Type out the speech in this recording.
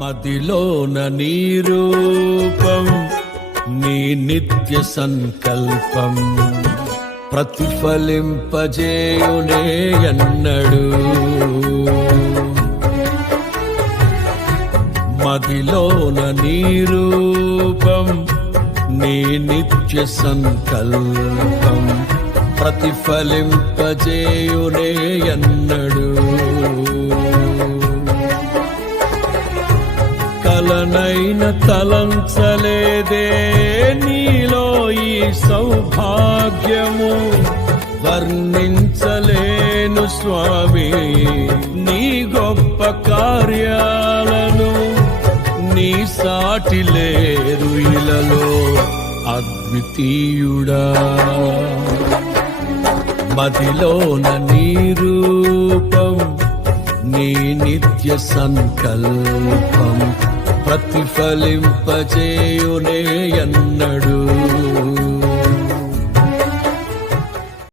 మదిలోన నీ రూపం, నీ నిత్య సంకల్పం ప్రతిఫలింపజేయునే ఎన్నడు. మదిలోన నీ రూపం, నీ నిత్య సంకల్పం ప్రతిఫలింపజేయునే ఎన్నడు. కలనైన తలంచలేదే నీలో ఈ సౌభాగ్యము, వర్ణించలేను స్వామి నీ గొప్ప కార్యాలను. నీ సాటి లేరు ఇలలో అద్వితీయుడా. మదిలోన నీ రూపం, నీ నిత్య సంకల్పం ప్రతిఫలింపజేయునే ఎన్నడు.